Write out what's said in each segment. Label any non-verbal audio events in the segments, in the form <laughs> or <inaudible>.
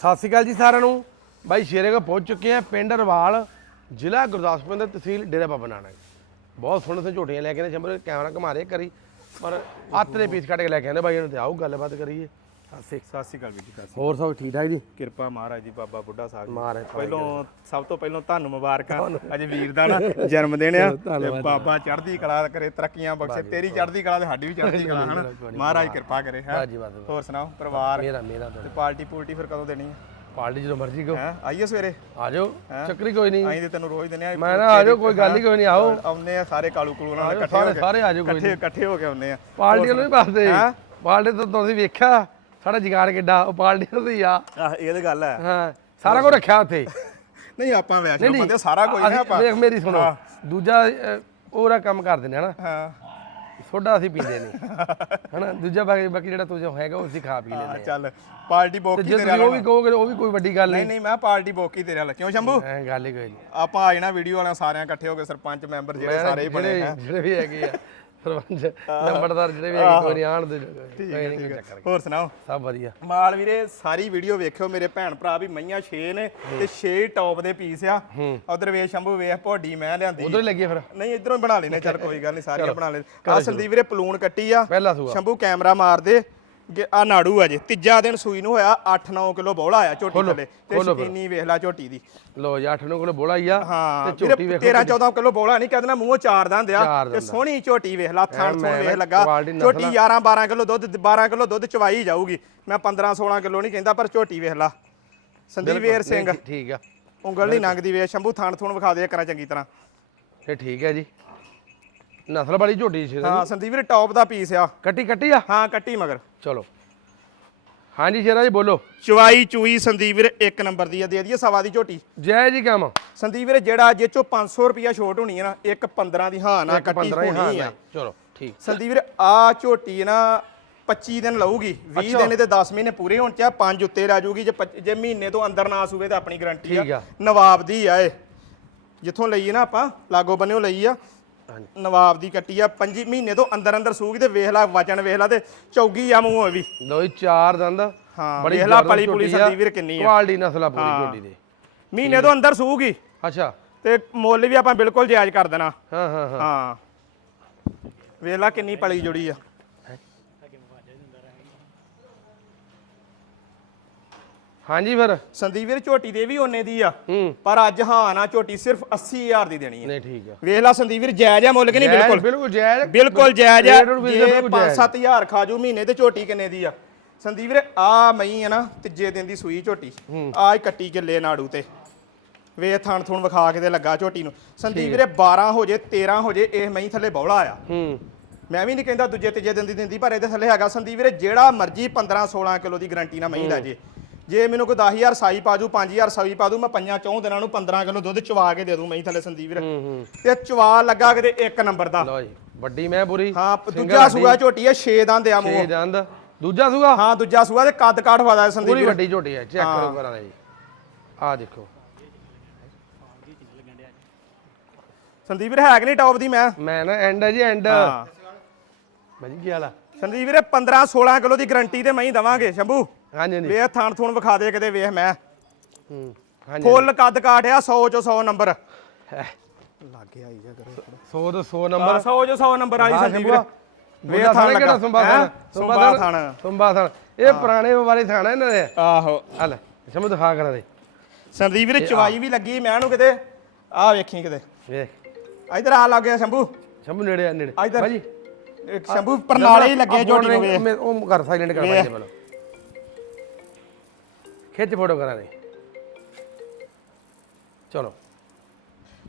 ਸਤਿ ਸ਼੍ਰੀ ਅਕਾਲ ਜੀ ਸਾਰਿਆਂ ਨੂੰ। ਬਾਈ ਸ਼ੇਰੇ ਪਹੁੰਚ ਚੁੱਕੇ ਆ ਪਿੰਡ ਰਵਾਲ, ਜ਼ਿਲ੍ਹਾ ਗੁਰਦਾਸਪੁਰ ਦੇ ਤਹਿਸੀਲ ਡੇਰਾ ਬਾਬਾ ਨਾਨਕ ਬਹੁਤ ਸੋਹਣੇ ਸੋਹਣੇ ਝੋਟੀਆਂ ਲੈ ਕੇ ਆਏ ਸ਼ੰਭਰ ਕੈਮਰਾ ਘੁਮਾ ਰਹੇ ਕਰੀ ਪਰ ਆਤਰੇ ਪੀਸ ਕੱਟ ਕੇ ਲੈ ਕੇ ਆਂਦੇ ਬਾਈ ਇਹਨਾਂ ਤੇ ਆਓ ਗੱਲਬਾਤ ਕਰੀਏ। ਸਤਿ ਸਤਿ ਸ਼੍ਰੀ ਅਕਾਲ ਵੀਰ ਜੀ ਸਤਿ ਸ਼੍ਰੀ ਹੋਰ ਸਭ ਠੀਕ ਠਾਕ ਜੀ? ਅਕਾਲ। ਕਿਰਪਾ ਮਹਾਰਾਜ ਜੀ ਬਾਬਾ ਬੁੱਢਾ ਸਾਹਿਬ ਜੀ। ਮਹਾਰਾਜ ਪਹਿਲੋਂ ਸਭ ਤੋਂ ਪਹਿਲਾਂ ਤੁਹਾਨੂੰ ਮੁਬਾਰਕਾਂ। ਅੱਜ ਵੀਰ ਦਾ ਨਾ ਜਨਮ ਦਿਨ ਆ। ਤੇ ਬਾਬਾ ਚੜ੍ਹਦੀ ਕਲਾ ਕਰੇ ਤਰੱਕੀਆਂ ਬਖਸ਼ੇ। ਤੇਰੀ ਚੜ੍ਹਦੀ ਕਲਾ ਤੇ ਸਾਡੀ ਵੀ ਚੜ੍ਹਦੀ ਕਲਾ ਹਨਾ? ਮਹਾਰਾਜ ਕਿਰਪਾ ਕਰੇ ਹੈ? ਬਾਜੀ ਬਾਤ ਹੋਰ ਸੁਣਾਓ ਪਰਿਵਾਰ? ਮੇਰਾ ਮੇਰਾ ਤੇ ਤੁਹਾਡਾ ਪਾਰਟੀ ਪੂਲਟੀ ਫਿਰ ਕਦੋਂ ਦੇਣੀ ਹੈ ਪਾਰਟੀ ਜਦੋਂ ਮਰਜ਼ੀ ਕੋ ਹੈ? ਆਈਏ ਸਵੇਰੇ? ਆ ਜਾਓ। ਚੱਕਰੀ ਕੋਈ ਨਹੀਂ। ਅਸੀਂ ਤੇ ਤੈਨੂੰ ਰੋਜ਼ ਦਿੰਦੇ ਆ। ਮੈਂ ਨਾ ਆ ਜਾਓ ਕੋਈ ਗੱਲ ਹੀ ਕੋਈ ਨਹੀਂ ਆਓ। ਆਉਂਦੇ ਆ ਸਾਰੇ ਕਾਲੂ ਕਲੂ ਨਾਲ ਆਜੋ, ਇਕੱਠੇ ਹੋ ਸਾਰੇ- ਕੇ। ਸਾਰੇ ਆਜੋ, ਕੋਈ ਇਕੱਠੇ ਇਕੱਠੇ ਹੋ ਕੇ ਆਉਂਦੇ ਆ। ਪਾਰਟੀ ਨੂੰ ਨਹੀਂ ਪਾਸਦੇ ਹੈਂ? ਪਾਰਟੀ ਤੋਂ ਤੁਸੀਂ ਵੇਖਿਆ। ਸਾਡਾ ਜਿਗਾੜ ਕਿੱਡਾ ਉਹ ਪਾਰਟੀ ਤੋਂ ਹੀ ਆ। ਆਹ ਇਹ ਤੇ ਗੱਲ ਹੈ। ਹਾਂ ਸਾਰਾ ਕੁਝ ਰੱਖਿਆ ਉੱਥੇ। ਨਹੀਂ ਆਪਾਂ ਵੈਸੇ ਬੰਦੇ ਸਾਰਾ ਕੁਝ ਹੈ ਅਸੀਂ- ਆਪਾਂ। ਦੇਖ ਮੇਰੀ ਸੁਣੋ ਦੂਜਾ ਉਹਦਾ ਕੰਮ ਕਰਦੇ ਨੇ। ਹਨਾ ਹਾਂ। ਸੋਡਾ ਅਸੀਂ ਪੀਂਦੇ ਨਹੀਂ। ਹਨਾ ਦੂਜਾ ਬਾਕੀ ਬਾਕੀ ਜਿਹੜਾ ਤੁਝੇ ਹੈਗਾ ਉਹ ਅਸੀਂ ਖਾ ਪੀ ਲੈਂਦੇ ਹਾਂ, ਚੱਲ ਪਾਰਟੀ ਬੋਕੀ ਤੇਰੇ ਤੁਸੀਂ ਉਹ ਨਾਲ ਵੀ ਕਹੋਗੇ ਉਹ ਵੀ ਕੋਈ ਵੱਡੀ ਗੱਲ ਨਹੀਂ ਨਹੀਂ। ਨਹੀਂ ਮੈਂ ਪਾਰਟੀ ਬੋਕੀ ਤੇਰੇ ਨਾਲ ਕਿਉਂ ਸ਼ੰਭੂ? ਐ ਗੱਲ ਹੀ ਕੋਈ ਨਹੀਂ। ਆਪਾਂ ਆ ਜਾਣਾ ਵੀਡੀਓ ਵਾਲਿਆਂ ਸਾਰਿਆਂ ਇਕੱਠੇ ਹੋ ਕੇ ਸਰਪੰਚ ਮੈਂਬਰ ਜਿਹੜੇ ਸਾਰੇ ਹੀ ਬਣੇ ਜਿਹੜੇ ਵੀ ਹੈਗੇ ਆ। ਸਰਪੰਚ ਨੰਬਰਦਾਰ ਜਿਹੜੇ ਵੀ ਕੋਈ ਨਹੀਂ ਆਣ ਦੇ ਹੋਰ ਸੁਣਾਓ? ਸਭ ਵਧੀਆ। ਮਾਲ ਵੀਰੇ ਸਾਰੀ ਵੀਡੀਓ ਵੇਖਿਓ ਮੇਰੇ ਭੈਣ ਭਰਾ ਵੀ ਮਈਆਂ 6 ਨੇ ਤੇ 6 ਟੌਪ ਦੇ ਪੀਸ ਆ। ਉਧਰ ਵੇਖ ਸ਼ੰਭੂ ਵੇਖ ਭੋਡੀ ਮੈਂ ਲਿਆਂਦੀ। ਉਧਰ ਲੱਗੀ ਫਿਰ? ਨਹੀਂ ਇਧਰੋਂ ਬਣਾ ਲੈਨੇ ਚੱਲ <laughs> ਕੋਈ ਗੱਲ ਨਹੀਂ ਸਾਰੀਆਂ ਬਣਾ ਲੈ ਆ ਸੰਦੀਪ ਵੀਰੇ ਪਲੂਣ ਕੱਟੀ ਆ। ਪਹਿਲਾ ਸੂਆ। ਸ਼ੰਭੂ ਕੈਮਰਾ ਮਾਰ ਦੇ ਆ ਨਾੜੂ ਆ ਜੇ। ਤੀਜਾ ਦਿਨ ਸੂਈ ਨੂੰ ਹੋਇਆ 8-9 ਕਿਲੋ ਬੋਲਾ ਆ ਝੋਟੀ ਥੱਲੇ। ਤੇ ਸ਼ਕੀਨੀ ਵੇਖ ਲਾ ਝੋਟੀ ਦੀ। ਲੋ ਜੀ 8 ਨੂੰ ਕੋਲ ਬੋਲਾ ਹੀ ਆ। ਹਾਂ ਤੇ ਝੋਟੀ ਵੇਖੋ 13 14 ਕਿਲੋ ਬੋਲਾ ਨਹੀਂ ਕਹਿੰਦਾ ਮੂੰਹੋਂ ਚਾਰ ਦੰਦ ਆ। ਚਾਰ ਤੇ ਦੰਦ ਸੋਹਣੀ ਝੋਟੀ ਵੇਖ ਲਾ ਥਣ ਮੈਂ ਥਣ ਵੇਖ ਲੱਗਾ। ਨਸਲ ਝੋਟੀ 11 12 ਕਿਲੋ ਦੁੱਧ 12 ਕਿਲੋ ਦੁੱਧ ਚਵਾਈ ਜਾਊਗੀ। ਮੈਂ 15 16 ਕਿਲੋ ਨਹੀਂ ਕਹਿੰਦਾ ਪਰ ਝੋਟੀ ਵੇਖ ਲਾ। ਸੰਦੀਪ ਵੀਰ ਸਿੰਘ। ਨਹੀਂ, ਠੀਕ ਆ। ਉਂਗਲ ਨਹੀਂ ਲੰਘਦੀ ਵੇਖ ਸ਼ੰਭੂ ਥਣ ਥੁਣ ਵਿਖਾ ਦੇ ਕਰਾਂ ਚੰਗੀ ਤਰ੍ਹਾਂ। ਇਹ ਠੀਕ ਹੈ ਜੀ। ਨਸਲ ਵਾਲੀ ਝੋਟੀ ਸੀ ਹਾਂ ਸੰਦੀਪ ਵੀਰ ਟੌਪ ਦਾ ਪੀਸ ਆ। ਕੱਟੀ ਕੱਟੀ ਆ? ਹਾਂ ਕੱਟੀ ਮਗਰ। ਚਲੋ। ਹਾਂਜੀ ਸ਼ੇਰਾ ਜੀ ਬੋਲੋ। ਚਵਾਈ ਚੂਈ ਸੰਦੀਪ ਵੀਰ ਇੱਕ ਨੰਬਰ ਦੀ ਆ ਦੇ ਦਈਏ ਸਵਾ ਦੀ ਝੋਟੀ। ਜੈ ਜੀ ਕੰਮ। ਸੰਦੀਪ ਵੀਰ ਜਿਹੜਾ ਜੇ ਚੋਂ 500 ਰੁਪਿਆ ਛੋਟ ਹੋਣੀ ਹੈ ਨਾ ਇੱਕ 15 ਦੀ ਹਾਂ ਨਾ ਕੱਟੀ 15 ਹੀ ਹਾਂ ਹੋਣੀ ਆ ਚਲੋ ਠੀਕ। ਸੰਦੀਪ ਵੀਰ ਆ ਝੋਟੀ ਨਾ 25 ਦਿਨ ਲਊਗੀ 20 ਦਿਨ ਤੇ 10 ਮਹੀਨੇ ਪੂਰੇ ਹੋਣ ਚ 5 ਉੱਤੇ ਰਹਿ ਜੂਗੀ ਜੇ ਜੇ ਮਹੀਨੇ ਤੋਂ ਅੰਦਰ ਨਾ ਸੂਵੇ ਤਾਂ ਆਪਣੀ ਗਾਰੰਟੀ ਆ। ਨਵਾਬ ਦੀ ਆ ਇਹ। ਜਿੱਥੋਂ ਲਈ ਨਾ ਆਪਾਂ ਲਾਗੋ ਬੰਨਿਓ ਲਈ ਆ। ਨਵਾਬ ਦੀ ਕੱਟੀ ਆ 5 ਮਹੀਨੇ ਤੋਂ ਅੰਦਰ ਅੰਦਰ ਸੂਗੀ ਤੇ ਵੇਖ ਲਾ ਵਚਨ ਵੇਖ ਲਾ ਤੇ ਚੌਗੀ ਆ ਮੂੰਹ ਵੀ। ਲੋ ਜੀ ਚਾਰ ਦੰਦ। ਹਾਂ, ਬੜੀ ਵੇਖ ਲਾ ਪਲੀ ਪੁਲੀ ਸੰਦੀਪ ਵੀਰ ਕਿੰਨੀ ਆ। ਕੁਆਲਿਟੀ ਨਸਲ ਆ ਪੂਰੀ ਝੋਟੀ ਦੀ। ਮਹੀਨੇ ਤੋਂ ਅੰਦਰ ਸੂਗੀ। ਅੱਛਾ। ਤੇ ਮੁੱਲ ਵੀ ਆਪਾਂ ਬਿਲਕੁਲ ਜਾਇਜ਼ ਕਰ ਦੇਣਾ। ਹਾਂ ਹਾਂ ਹਾਂ। ਹਾਂ। ਵੇਖ ਲਾ ਕਿੰਨੀ ਪਲੀ ਜੁੜੀ ਆ। ਹਾਂਜੀ ਫਿਰ। ਸੰਦੀਪ ਵੀਰ ਝੋਟੀ ਦੇ ਵੀ ਉਹਨੇ ਦੀ ਆ। ਪਰ ਅੱਜ ਹਾਂ ਨਾ ਝੋਟੀ ਸਿਰਫ 80000 ਦੀ ਦੇਣੀ ਹੈ ਨਹੀਂ ਠੀਕ ਆ। ਵੇਖ ਲਾ ਸੰਦੀਪ ਵੀਰ ਜਾਇਜ਼ ਆ ਮੁੱਲ ਕਿ ਨਹੀਂ? ਬਿਲਕੁਲ। ਬਿਲਕੁਲ ਜਾਇਜ਼। ਬਿਲਕੁਲ ਜਾਇਜ਼ ਆ। ਰੇਟ ਰੂਟ ਵੀ ਜੇ ਬਿਲਕੁਲ ਜਾਇਜ਼। 5-7000 ਖਾਜੂ ਮਹੀਨੇ ਤੇ ਝੋਟੀ ਕਿੰਨੇ ਦੀ ਆ? ਸੰਦੀਪ ਵੀਰ ਆ ਮਈ ਆ ਨਾ ਤੀਜੇ ਦਿਨ ਦੀ ਸੂਈ ਝੋਟੀ। ਆ ਹੀ ਕੱਟੀ ਕਿੱਲੇ ਨਾੜੂ ਤੇ। ਵੇ ਥਣ ਥੁਣ ਵਿਖਾ ਕੇ ਤੇ ਲੱਗਾ ਝੋਟੀ ਨੂੰ। ਸੰਦੀਪ ਵੀਰੇ 12 ਹੋ ਜੇ 13 ਹੋ ਜੇ ਇਹ ਮਈ ਥੱਲੇ ਬੌਲਾ ਆ। ਹੂੰ। ਮੈਂ ਵੀ ਨਹੀਂ ਕਹਿੰਦਾ ਦੂਜੇ ਤੀਜੇ ਦਿਨ ਦੀ ਦਿੰਦੀ ਪਰ ਇਹਦੇ ਥੱਲੇ ਹੈਗਾ ਸੰਦੀਪ ਵੀਰੇ ਜਿਹੜਾ ਮਰਜ਼ੀ 15 16 ਕਿਲੋ ਦੀ ਗਾਰੰਟੀ ਨਾਲ ਮਹੀਂ ਲੈ ਜੇ। ਜੇ ਮੈਨੂੰ ਕੋਈ 10000 ਸਾਈ ਪਾਜੂ 5000 ਸਾਈ ਪਾ ਦੂ ਮੈਂ ਪੰਜਾਂ ਚੌਂ ਦਿਨਾਂ ਨੂੰ 15 ਕਿਲੋ ਦੁੱਧ ਚਵਾ ਕੇ ਦੇ ਦੂੰ ਮਹੀਂ ਥੱਲੇ ਸੰਦੀਪ ਵੀਰੇ। ਹੂੰ ਹੂੰ। ਤੇ ਚਵਾ ਲੱਗਾ ਕਿਤੇ ਇੱਕ ਨੰਬਰ ਦਾ। ਲੋ ਜੀ ਵੱਡੀ ਮੈਂ ਬੁਰੀ। ਹਾਂ ਪ- ਦੂਜਾ ਸੂਆ ਝੋਟੀ ਹੈ 6 ਦੰਦ ਆ ਮੂੰਹ। ਦੰਦ। ਦੂਜਾ ਸੂਗਾ ਹਾਂ ਦੂਜਾ ਸੂਆ ਤੇ ਕੱਦ ਕਾਠ ਵਾਦਾ ਸੰਦੀਪ ਪੂਰੀ ਵੱਡੀ ਝੋਟੀ ਹੈ ਚੈੱਕ ਕਰੋ ਕਰਾਂ ਜੀ। ਆ ਦੇਖੋ। ਸੰਦੀਪ ਵੀਰੇ ਹੈ ਕਿ ਨਹੀਂ ਟੌਪ ਦੀ ਮੈਂ? ਮੈਂ ਨਾ ਐਂਡ ਹੈ ਜੀ ਐਂਡ ਹਾਂ। ਭਾਜੀ ਕੀ ਹਾਲ ਆ? ਸੰਦੀਪ ਵੀਰੇ 15 16 ਕਿਲੋ ਦੀ ਗਾਰੰਟੀ ਤੇ ਮਹੀਂ ਦਵਾਂਗੇ ਸ਼ੰਭੂ। ਹਾਂਜੀ ਹਾਂਜੀ। ਵੇਖ ਥਾਣ ਥੂਣ ਵਿਖਾ ਦੇ ਕਿਤੇ ਵੇਖ ਮੈਂ। ਹੂੰ ਹਾਂਜੀ ਫੁੱਲ ਕੱਦ ਕਾਠ ਆ 100 ਚੋਂ 100 ਨੰਬਰ। ਲਾਗੇ ਆਈ ਜਾ ਕਰੋ 100 ਤੋਂ 100 ਨੰਬਰ। 100 ਜੋ 100 ਨੰਬਰ ਆਈ ਸੰਦੀਪ ਵੀਰ। ਵੇ ਵੇਖ ਥਾਣ ਕਿਹੜਾ ਲੱਗਾ। ਸੁੰਬਾ ਹੈਂ? ਥਾਣ? ਸੁੰਬਾ ਥਾਣ। ਸੁੰਬਾ ਥਾਣ। ਇਹ ਪੁਰਾਣੇ ਵਾਲੇ ਥਾਣ ਇਹਨਾਂ ਦੇ। ਆਹੋ। ਹਲ ਸਮਝ ਦਿਖਾ ਕਰਾਂ ਦੇ। ਸੰਦੀਪ ਵੀਰ ਚਵਾਈ ਵੀ ਲੱਗੀ ਮੈਂ ਨੂੰ ਕਿਤੇ। ਆ ਵੇਖੀ ਕਿਤੇ। ਵੇਖ। ਇਧਰ ਆ ਲੱਗ ਗਿਆ ਸ਼ੰਭੂ। ਸ਼ੰਭੂ ਨੇੜੇ ਆ ਨੇੜੇ। ਇੱਧਰ। ਭਾਜੀ। ਇੱਕ ਸ਼ੰਭੂ ਪਰਨਾਲੇ ਹੀ ਲੱਗੇ ਝੋਟੀ ਨੂੰ ਵੇਖ ਮੈਂ- ਉਹ ਕਰ ਸਾਈਲੈਂਟ ਕਰ ਭਾਜੀ ਬਲੋ ਖਿੱਚ ਫੋਟੋ ਕਰਾਂ ਦੇ। ਚਲੋ।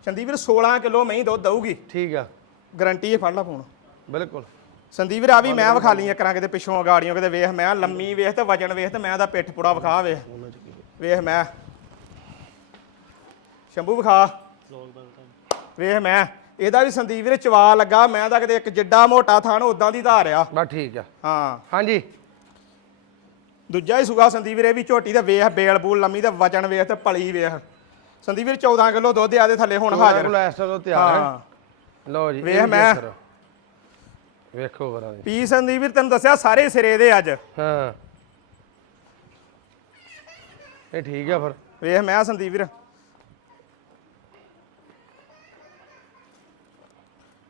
ਸੰਦੀਪ ਵੀਰ 16 ਕਿਲੋ ਮਹੀਂ ਦੁੱਧ ਦਊਗੀ। ਠੀਕ ਆ। ਗਾਰੰਟੀ ਹੈ ਫੜ ਲਾ ਫੋਨ। ਬਿਲਕੁਲ। ਸੰਦੀਪ ਵੀਰ ਆ ਵੀ ਮੈਂ ਵਿਖਾ ਲਈ ਕਰਾਂ ਕਿਤੇ ਪਿੱਛੋਂ ਗਾੜੀਆਂ ਕਿਤੇ ਵੇਖ ਮੈਂ ਲੰਮੀ ਵੇਖ ਤੇ ਵਜਨ ਵੇਖ ਤੇ ਮੈਂ ਦਾ ਪਿੱਠ ਪੁੜਾ ਵਿਖਾ ਵੇਖ। ਵੇਖ ਮੈਂ। ਸ਼ੰਭੂ ਵਿਖਾ। ਵੇਖ ਮੈਂ। ਇਹਦਾ ਵੀ ਸੰਦੀਪ ਵੀਰ ਚਵਾ ਲੱਗਾ ਮੈਂ ਤਾਂ ਕਿਤੇ ਇੱਕ ਜਿੱਡਾ ਮੋਟਾ ਥਾਣ ਉਦਾਂ ਦੀ ਧਾਰ ਆ। ਬਸ ਠੀਕ ਆ। ਹਾਂ। ਹਾਂਜੀ। ਦੂਜਾ ਹੀ ਸੁਗਾ ਸੰਦੀਪ ਵੀਰ ਵੀ ਝੋਟੀ ਤੇ ਵੇਖ ਬੇਲ ਬੂਲ ਲੰਮੀ ਤੇ ਵਜਨ ਵੇਖ ਤੇ ਪਲੀ ਵੇਖ। ਸੰਦੀਪ ਵੀਰ 14 ਕਿਲੋ ਦੁੱਧ ਆ ਦੇ ਥੱਲੇ ਹੁਣ ਹਾਜ਼ਰ। ਕੋਲੈਸਟਰ ਤੋਂ ਤਿਆਰ ਹੈ। ਲਓ ਜੀ ਵੇਖ ਮੈਂ। ਵੇਖੋ ਦੇ ਪੀ ਸੰਦੀਪ ਵੀਰ ਤੈਨੂੰ ਦੱਸਿਆ ਸਾਰੇ ਸਿਰੇ ਦੇ ਅੱਜ। ਹਾਂ। ਇਹ ਠੀਕ ਆ ਫਿਰ। ਵੇਖ ਮੈਂ ਸੰਦੀਪ ਵੀਰ।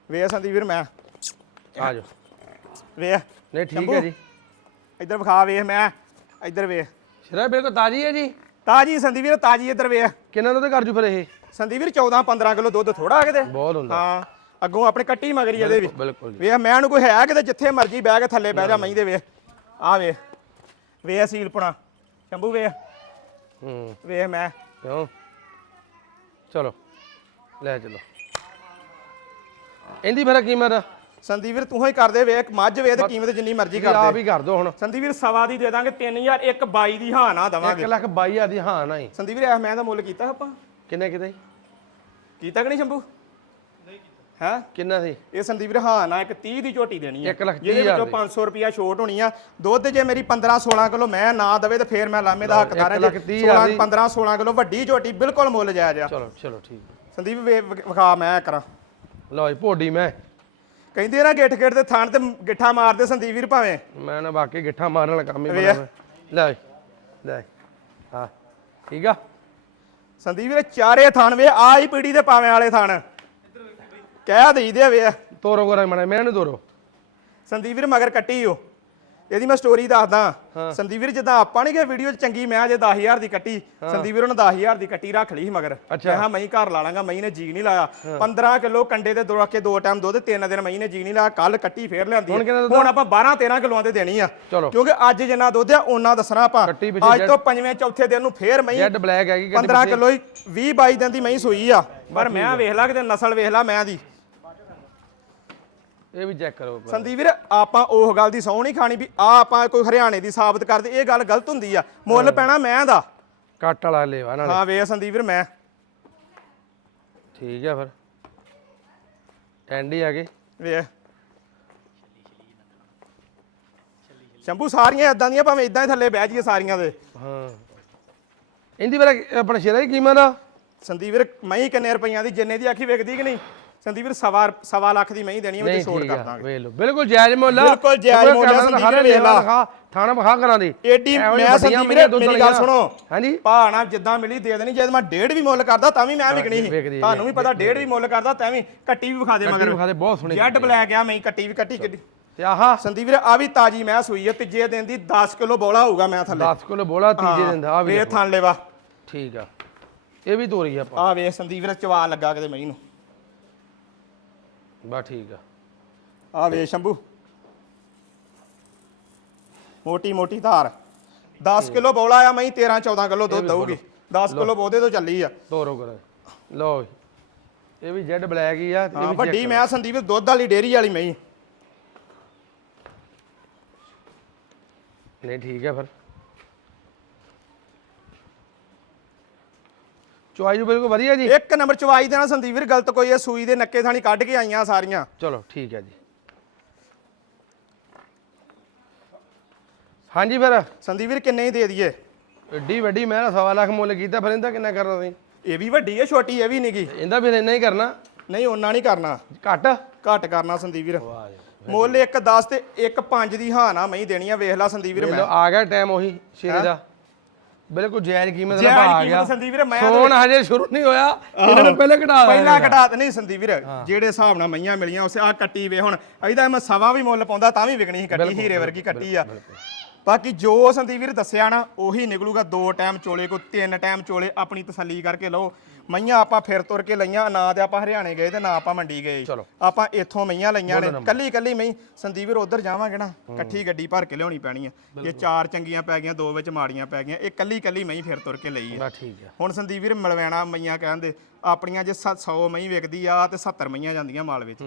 ਵੇਖ ਸੰਦੀਪ ਵੀਰ ਮੈਂ। ਆ ਜਾਓ। ਵੇਖ। ਨਹੀਂ ਠੀਕ। ਹੈ ਜੀ। ਇੱਧਰ ਵਿਖਾ ਵੇਖ ਮੈਂ। ਇੱਧਰ ਵੇਖ। ਸ਼ਰਾ ਬਿਲਕੁਲ ਤਾਜੀ ਹੈ ਜੀ। ਤਾਜੀ ਸੰਦੀਪ ਵੀਰ ਤਾਜੀ ਇੱਧਰ ਵੇਖ। ਕਿੰਨਾ ਦੁੱਧ ਕਰ ਜੂ ਫਿਰ ਇਹ? ਸੰਦੀਪ ਵੀਰ 14 15 ਕਿਲੋ ਦੁੱਧ ਥੋੜਾ ਕਿਤੇ। ਬਹੁਤ ਹੁੰਦਾ। ਹਾਂ ਅੱਗੋਂ ਆਪਣੇ ਕੱਟੀ ਮਗਰੀ ਇਹਦੇ ਵੀ ਬਿਲਕੁਲ ਜੀ। ਵੇਖ ਮੈਂ ਨੂੰ ਕੋਈ ਹੈ ਕਿਤੇ ਜਿੱਥੇ ਮਰਜ਼ੀ ਬਹਿ ਕੇ ਥੱਲੇ ਬਹਿ ਜਾ ਮਹੀਂ ਦੇ ਵੇਖ। ਆ ਵੇਖ। ਵੇਖ ਸੀਲਪਣਾ ਸ਼ੰਭੂ ਵੇਖ। ਹੂੰ। ਵੇਖ ਮੈਂ। ਕਿਉਂ? ਚਲੋ ਲੈ ਚਲੋ। ਇਹਦੀ ਫਿਰ ਕੀਮਤ? ਸੰਦੀਪ ਵੀਰ ਤੂੰ ਹੀ ਕਰਦੇ ਵੇਖ ਮੱਝ ਤੇ ਕੀਮਤ ਜਿੰਨੀ ਮਰਜ਼ੀ ਕਰ ਆਪ ਦੇ। ਹੀ ਕਰ ਦੋ ਹੁਣ। ਸੰਦੀਪ ਵੀਰ ਸਵਾ ਦੀ ਦੇ ਦਾਂਗੇ 3000 ਇੱਕ 22 ਦੀ ਹਾਂ ਨਾ 1 ਦਵਾਂਗੇ ਲੱਖ 22000 ਦੀ ਹਾਂ ਨਾ ਹੀ। ਸੰਦੀਪ ਵੀਰ ਐ ਮੈਂ ਤਾਂ ਮੁੱਲ ਕੀਤਾ ਆਪਾਂ। ਕਿੰਨੇ ਕਿਤੇ? ਕੀਤਾ ਕਿ ਨਹੀਂ ਸ਼ੰਭੂ? ਹੈ? ਕਿੰਨਾ ਸੀ? ਇਹ ਸੰਦੀਪ ਵੀਰ ਹਾਂ ਨਾ ਇੱਕ 30 ਦੀ ਝੋਟੀ ਦੇਣੀ ਹੈ ਇੱਕ ਲੱਖ ਜਿਹਦੇ ਤੀਹ ਹਜ਼ਾਰ ਵਿੱਚੋਂ 500 ਰੁਪਿਆ ਛੋਟ ਹੋਣੀ ਆ। ਦੁੱਧ ਜੇ ਮੇਰੀ 15 16 ਕਿਲੋ ਮੈਂ ਨਾ ਦਵੇ ਤੇ ਫੇਰ ਮੈਂ ਲਾਮੇ ਦਾ ਹੱਕਦਾਰ ਹਾਂ ਲੱਖ ਤੀਹ ਹਜ਼ਾਰ 16 ਦੀ। 15 16 ਕਿਲੋ ਵੱਡੀ ਝੋਟੀ ਬਿਲਕੁਲ ਮੁੱਲ ਜਾਇਜ਼ ਆ। ਚਲੋ ਚਲੋ ਠੀਕ। ਸੰਦੀਪ ਵੇ- ਵਿਖਾ ਮੈਂ ਕਰਾਂ। ਲਓ ਜੀ ਭੋਡੀ ਮੈਂ। ਕਹਿੰਦੇ ਨਾ ਗਿੱਠ ਗਿੱਠ ਤੇ ਥਣ ਤੇ ਗਿੱਠਾ ਮਾਰਦੇ ਸੰਦੀਪ ਵੀਰ ਭਾਵੇਂ। ਮੈਂ ਨਾ ਬਾਕੀ ਗਿੱਠਾ ਮਾਰਨ ਵਾਲਾ ਕੰਮ ਹੀ। ਬਣਾ ਲੈ ਲੈ ਹਾਂ ਠੀਕ ਆ? ਸੰਦੀਪ ਵੀਰ ਚਾਰੇ ਥਣ ਵੇ ਆ ਹੀ ਪੀੜੀ ਦੇ ਪਾਵੇਂ ਵਾਲੇ ਥਣ। ਕਹਿ ਦੇਈਦੇ ਵੇ ਤੋਰੋ ਕਰਾਂ ਮਣਾ ਮੈਂ ਨੂੰ ਤੋਰੋ। ਸੰਦੀਪ ਵੀਰ ਮਗਰ ਕੱਟੀ ਓ। ਇਹਦੀ ਮੈਂ ਸਟੋਰੀ ਦੱਸਦਾ। ਸੰਦੀਪ ਵੀਰ ਜਿੱਦਾਂ ਆਪਾਂ ਨਹੀਂ ਕਿ ਵੀਡੀਓ 'ਚ ਚੰਗੀ ਮੈਂ ਜੇ 10000 ਦੀ ਕੱਟੀ। ਸੰਦੀਪ ਵੀਰ ਉਹਨੇ 10000 ਦੀ ਕੱਟੀ ਰੱਖ ਲਈ ਸੀ ਮਗਰ। ਮੈਂ ਕਿਹਾ ਮੈਂ ਘਰ ਲਾ ਲਾਂਗਾ ਮੈਂ ਨੇ ਜੀ ਨਹੀਂ ਲਾਇਆ। 15 ਕਿਲੋ ਕੰਡੇ ਤੇ ਦੋ ਕੇ ਦੋ ਟਾਈਮ ਦੁੱਧ ਤਿੰਨ ਦਿਨ ਮੈਂ ਨੇ ਜੀ ਨਹੀਂ ਲਾਇਆ। ਕੱਲ ਕੱਟੀ ਫੇਰ ਲਿਆਂਦੀ ਹੁਣ ਹੈ। ਆਪਾਂ 12 13 ਕਿਲੋਆਂ ਤੇ ਦੇਣੀ ਆ। ਕਿਉਂਕਿ ਅੱਜ ਜਿੰਨਾ ਦੁੱਧ ਆ ਉਹਨਾਂ ਦੱਸਣਾ ਆਪਾਂ। ਅੱਜ ਤੋਂ ਪੰਜਵੇਂ ਚੌਥੇ ਦਿਨ ਨੂੰ ਫੇਰ ਮੈਂ ਜੈਡ ਬਲੈਕ ਹੈਗੀ 15 ਕਿਲੋ ਹੀ 20 22 ਦਿਨ ਦੀ ਮੈਂ ਸੂਈ ਆ। ਪਰ ਮੈਂ ਵੇਖ ਲਾ ਕਿਤੇ ਨਸਲ ਵੇਖ ਲਾ ਮੈਂ ਦੀ। ਇਹ ਵੀ ਚੈੱਕ ਕਰੋ। ਸੰਦੀਪ ਵੀਰ ਆਪਾਂ ਉਹ ਗੱਲ ਦੀ ਨਹੀਂ ਖਾਣੀ ਵੀ ਆ ਆਪਾਂ ਕੋਈ ਹਰਿਆਣੇ ਦੀ ਸਾਬਤ ਕਰਦੇ ਇਹ ਗੱਲ ਗਲਤ ਹੁੰਦੀ ਆ। ਮੁੱਲ ਪੈਣਾ ਮੈਂ ਦਾ। ਕੱਟ ਵਾਲਾ ਲੇਵਾ ਨਾਲ। ਹਾਂ ਵੇ ਸੰਦੀਪ ਵੀਰ ਮੈਂ। ਠੀਕ ਆ ਫਿਰ। ਟੈਂਡੀ ਆ ਗਏ। ਵੇ ਸ਼ੰਭੂ ਸਾਰੀਆਂ ਇਦਾਂ ਦੀਆਂ ਭਾਵੇਂ ਇਦਾਂ ਹੀ ਥੱਲੇ ਬਹਿ ਜਾਈਏ ਸਾਰੀਆਂ ਦੇ। ਹਾਂ। ਇਹਦੀ ਫਿਰ ਆਪਣਾ ਸ਼ੇਰਾ ਦੀ ਕੀਮਤ ਆ? ਸੰਦੀਪ ਵੀਰ ਮਹੀਂ ਕਿੰਨੇ ਰੁਪਈਆਂ ਦੀ ਜਿੰਨੇ ਦੀ ਆਖੀ ਵਿਕਦੀ ਕਿ ਨਹੀਂ? ਸੰਦੀਪ ਵੀਰ ਸਵਾ ਸਵਾ ਲੱਖ ਦੀ ਮਹੀਂ ਦੇਣੀ ਉਹ ਤੇ ਨਹੀਂ ਛੋਟ ਕਰ ਦਾਂਗੇ। ਵੇਖ ਲਓ। ਬਿਲਕੁਲ ਜਾਇਜ਼ ਮੁੱਲ। ਬਿਲਕੁਲ ਜਾਇਜ਼ ਮੁੱਲ ਸੰਦੀਪ ਸਾਰੇ ਵੇਖ ਲਾ। ਥਾਣਾ ਵਿਖਾ ਕਰਾਂ ਦੀ। ਏਡੀ ਇਹੋ ਮੈਂ ਸੰਦੀਪ ਵੀਰ ਮੇਰੀ ਗੱਲ। ਸੁਣੋ। ਹਾਂਜੀ? ਭਾਣਾ ਜਿੱਦਾਂ ਮਿਲੀ ਦੇ ਦੇਣੀ ਜੇ ਮੈਂ ਡੇਢ ਵੀ ਮੁੱਲ ਕਰਦਾ ਤਾਂ ਵੀ ਮੈਂ ਵਿਕਣੀ ਸੀ। ਹੈ, ਤੁਹਾਨੂੰ ਵੀ ਪਤਾ ਡੇਢ ਵੀ ਮੁੱਲ ਕਰਦਾ ਤਾਂ ਵੀ ਕੱਟੀ ਵੀ ਵਿਖਾ ਦੇ ਮਗਰ। ਵਿਖਾ ਦੇ ਬਹੁਤ ਸੋਹਣੀ ਜੈਡ ਬਲੈਕ ਆ ਮੈਂ ਕੱਟੀ ਵੀ ਕੱਟੀ ਕਿੱਡੀ। ਤੇ ਆਹਾ। ਸੰਦੀਪ ਵੀਰ ਆ ਵੀ ਤਾਜੀ ਮੈਂ ਸੂਈ ਹੈ ਤੀਜੇ ਦਿਨ ਦੀ 10 ਕਿਲੋ ਬੋਲਾ ਹੋਊਗਾ ਮੈਂ ਥੱਲੇ। 10 ਕਿਲੋ ਬੋਲਾ ਤੀਜੇ ਦਿਨ ਦਾ ਆ ਵੀ ਵੇ ਥਣ ਲੈਵਾ ਠੀਕ ਆ। ਇਹ ਵੀ ਤੋਰੀ ਆਪਾਂ। ਆ ਵੇ ਸੰਦੀਪ ਵੀਰ ਚਵਾ ਲੱਗਾ ਕਿਤੇ ਮਹੀਂ ਨੂੰ। ਬਾ ਠੀਕ ਆ। ਆ ਵੇ ਸ਼ੰਭੂ। ਮੋਟੀ ਮੋਟੀ ਧਾਰ। 10 ਕਿਲੋ ਬੋਲਾ ਆ ਮੈਂ 13 14 ਕਿਲੋ ਦੁੱਧ ਦਊਗੀ। 10 ਕਿਲੋ ਬੋਦੇ ਤੋਂ ਚੱਲੀ ਆ। ਤੋਰੋ ਕਰ। ਲਓ। ਇਹ ਵੀ ਜੈਡ ਬਲੈਕ ਹੀ ਆ ਇਹ ਹਾਂ ਵੀ ਵੱਡੀ ਮੈਂ ਸੰਦੀਪ ਦੁੱਧ ਵਾਲੀ ਡੇਰੀ ਵਾਲੀ ਕਰੋ। ਨਹੀਂ ਠੀਕ ਆ ਫਿਰ। ਚੁਆਈ ਜੋ ਬਿਲਕੁਲ ਵਧੀਆ ਜੀ। ਇੱਕ ਨੰਬਰ ਚਵਾਈ ਦੇਣਾ ਸੰਦੀਪ ਵੀਰ ਗਲਤ ਕੋਈ ਇਹ ਸੂਈ ਦੇ ਨੱਕੇ ਥਾਣੀ ਕੱਢ ਕੇ ਆਈਆਂ ਸਾਰੀਆਂ। ਚਲੋ ਠੀਕ ਹੈ ਜੀ। ਹਾਂਜੀ ਫਿਰ। ਸੰਦੀਪ ਵੀਰ ਕਿੰਨੇ ਹੀ ਦੇ ਦਈਏ? ਏਡੀ ਵੱਡੀ ਮੈਂ ਨਾ ਸਵਾ ਲੱਖ ਮੁੱਲ ਕੀਤਾ ਫਿਰ ਇਹਦਾ ਕਿੰਨਾ ਕਰਨਾ ਸੀ ਇਹ ਵੀ ਵੱਡੀ ਹੈ ਛੋਟੀ ਇਹ ਵੀ ਨਹੀਂਗੀ ਇਹਦਾ ਫਿਰ ਇੰਨਾ ਹੀ ਕਰਨਾ। ਨਹੀਂ ਉਹਨਾਂ ਨਹੀਂ ਕਰਨਾ। ਘੱਟ? ਘੱਟ ਕਰਨਾ ਸੰਦੀਪ ਵੀਰ। ਵਾਹ ਜੀ ਮੁੱਲ ਇੱਕ 10 ਤੇ ਇੱਕ 5 ਦੀ ਹਾਂ ਨਾ ਮੈਂ ਦੇਣੀ ਆ ਵੇਖ ਲੈ ਸੰਦੀਪ ਵੀਰ ਮੈਂ। ਆ ਗਿਆ ਟਾਈਮ ਉਹੀ ਸ਼ੇਰੇ ਦਾ। ਬਿਲਕੁਲ ਜਾਇਜ਼ ਕੀਮਤ ਦਾ ਭਾਅ ਆ ਗਿਆ। ਸੰਦੀਪ ਵੀਰ ਮੈਂ ਸੋਨ ਹਜੇ ਸ਼ੁਰੂ ਨਹੀਂ ਹੋਇਆ ਇਹਨਾਂ ਨੂੰ ਪਹਿਲੇ ਘਟਾ ਪਹਿਲਾਂ। ਘਟਾ ਤੇ ਨਹੀਂ ਸੰਦੀਪ ਵੀਰ ਜਿਹੜੇ ਹਿਸਾਬ ਨਾਲ ਮਈਆਂ ਮਿਲੀਆਂ ਉਸੇ ਆ ਕੱਟੀ ਵੇ ਹੁਣ ਇਹਦਾ ਮੈਂ ਸਵਾ ਵੀ ਮੁੱਲ ਪਾਉਂਦਾ ਤਾਂ ਵੀ ਵਿਕਣੀ ਸੀ ਕੱਟੀ ਹੀਰੇ ਵਰਗੀ ਕੱਟੀ ਆ। ਬਾਕੀ ਜੋ ਸੰਦੀਪ ਵੀਰ ਦੱਸਿਆ ਨਾ ਉਹੀ ਨਿਕਲੂਗਾ ਦੋ ਟਾਈਮ ਚੋਲੇ ਕੋ ਤਿੰਨ ਟਾਈਮ ਚੋਲੇ ਆਪਣੀ ਤਸੱਲੀ ਕਰਕੇ ਲਓ। ਮਈਆਂ ਆਪਾਂ ਫਿਰ ਤੁਰ ਕੇ ਲਈਆਂ ਨਾ ਤੇ ਆਪਾਂ ਹਰਿਆਣੇ ਗਏ ਤੇ ਨਾ ਆਪਾਂ ਮੰਡੀ ਗਏ। ਚਲੋ। ਆਪਾਂ ਇੱਥੋਂ ਮਈਆਂ ਲਈਆਂ ਨੇ। ਕੱਲੀ ਕੱਲੀ ਮਈ ਸੰਦੀਪ ਵੀਰ ਉਧਰ ਜਾਵਾਂਗੇ ਨਾ ਇਕੱਠੀ ਗੱਡੀ ਭਰ ਕੇ ਲਿਆਉਣੀ ਪੈਣੀ ਆ। ਇਹ ਚਾਰ ਚੰਗੀਆਂ ਪੈ ਗਈਆਂ ਦੋ ਵਿੱਚ ਮਾੜੀਆਂ ਪੈ ਗਈਆਂ ਇਹ ਕੱਲੀ ਕੱਲੀ ਮਈ ਫਿਰ ਤੁਰ ਕੇ ਲਈ ਆ। ਬਸ ਠੀਕ ਆ। ਹੁਣ ਸੰਦੀਪ ਵੀਰ ਮਲਵੈਣਾ ਮਈਆਂ ਕਹਿੰਦੇ ਆਪਣੀਆਂ ਜੇ 100 ਮਈ ਵਿਕਦੀ ਆ ਤੇ 70 ਮਈਆਂ ਜਾਂਦੀਆਂ ਮਾਲ ਵਿੱਚ।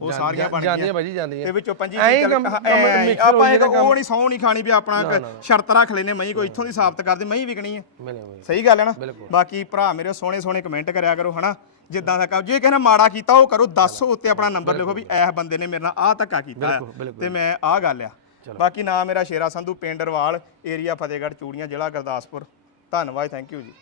ਉਹ ਸਾਰੀਆਂ ਬਣ ਜਾਂਦੀਆਂ ਭਾਜੀ ਜਾਂਦੀਆਂ। ਤੇ ਵਿੱਚੋਂ ਪੰਜੀ ਐਂ ਹੀ ਚੀਜ਼ਾਂ- ਕੰਮ- ਹਾਂ, ਕੰਮ ਐਂ ਹੀ। mixer ਆਪਾਂ ਹੋਈ ਇਹ ਉਹ ਨਹੀਂ ਸੌ ਨਹੀਂ ਖਾਣੀ ਵੀ ਆਪਣਾ ਸ਼ਰਤ ਰੱਖ ਲੈਨੇ ਮਈ ਕੋਈ ਇੱਥੋਂ ਦੀ ਸਾਬਤ ਕਰਦੇ ਮਈ ਵਿਕਣੀ ਹੈ ਸਹੀ ਗੱਲ ਹੈ ਨਾ। ਬਾਕੀ ਭਰਾ ਮੇਰੇ ਸੋਹਣੇ ਸੋਹਣੇ ਕਮੈਂਟ ਕਰਿਆ ਕਰੋ ਹਨਾ? ਜਿੱਦਾਂ ਦਾ ਕੰਮ ਜੇ ਕਿਸੇ ਨੇ ਮਾੜਾ ਕੀਤਾ ਉਹ ਕਰੋ। ਦੱਸੋ ਉੱਤੇ ਆਪਣਾ ਨੰਬਰ ਲਿਖੋ ਵੀ ਇਹ ਬੰਦੇ ਨੇ ਮੇਰੇ ਨਾਲ ਆਹ ਧੱਕਾ ਕੀਤਾ। ਤੇ ਮੈਂ ਆਹ ਗੱਲ ਆ। ਬਾਕੀ ਨਾਮ ਮੇਰਾ ਸ਼ੇਰਾ ਸੰਧੂ ਪਿੰਡ ਰਵਾਲ ਏਰੀਆ ਫਤਿਹਗੜ੍ਹ ਚੂੜੀਆਂ ਜ਼ਿਲ੍ਹਾ ਗੁਰਦਾਸਪੁਰ। ਧੰਨਵਾਦ ਥੈਂਕ ਯੂ ਜੀ।